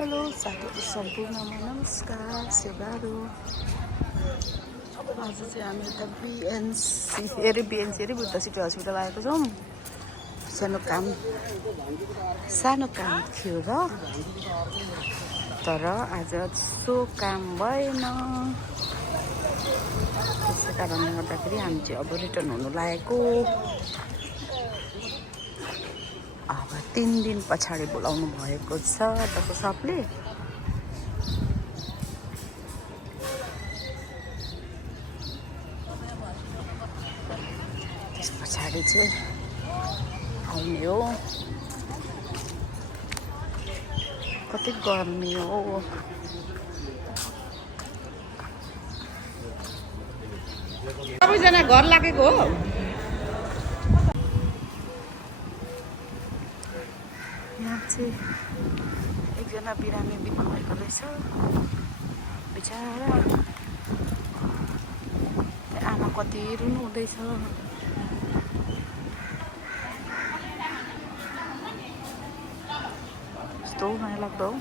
Hello साथीहरू सम्पूर्णमा नमस्कार सेवाहरू। आज चाहिँ हामी यता बिएनसी बुद्ध सिटी हस्पिटल आएको छौँ। सानो काम थियो र, तर आज सो काम भएन। त्यसै कारणले गर्दाखेरि हामी चाहिँ अब रिटर्न हुनु लागेको। अब 3 दिन पछाडि बोलाउनु भएको छ डक्टर साहबले। त्यस पछाडि चाहिँ आउने हो। कति गर्मी हो। सबैजना घर लागेको हो। यहाँ चाहिँ एकजना बिरामी बित्नु भएको रहेछ बिचरा। आमा कति रुनु हुँदैछ। यस्तो माया लाग्दो हो।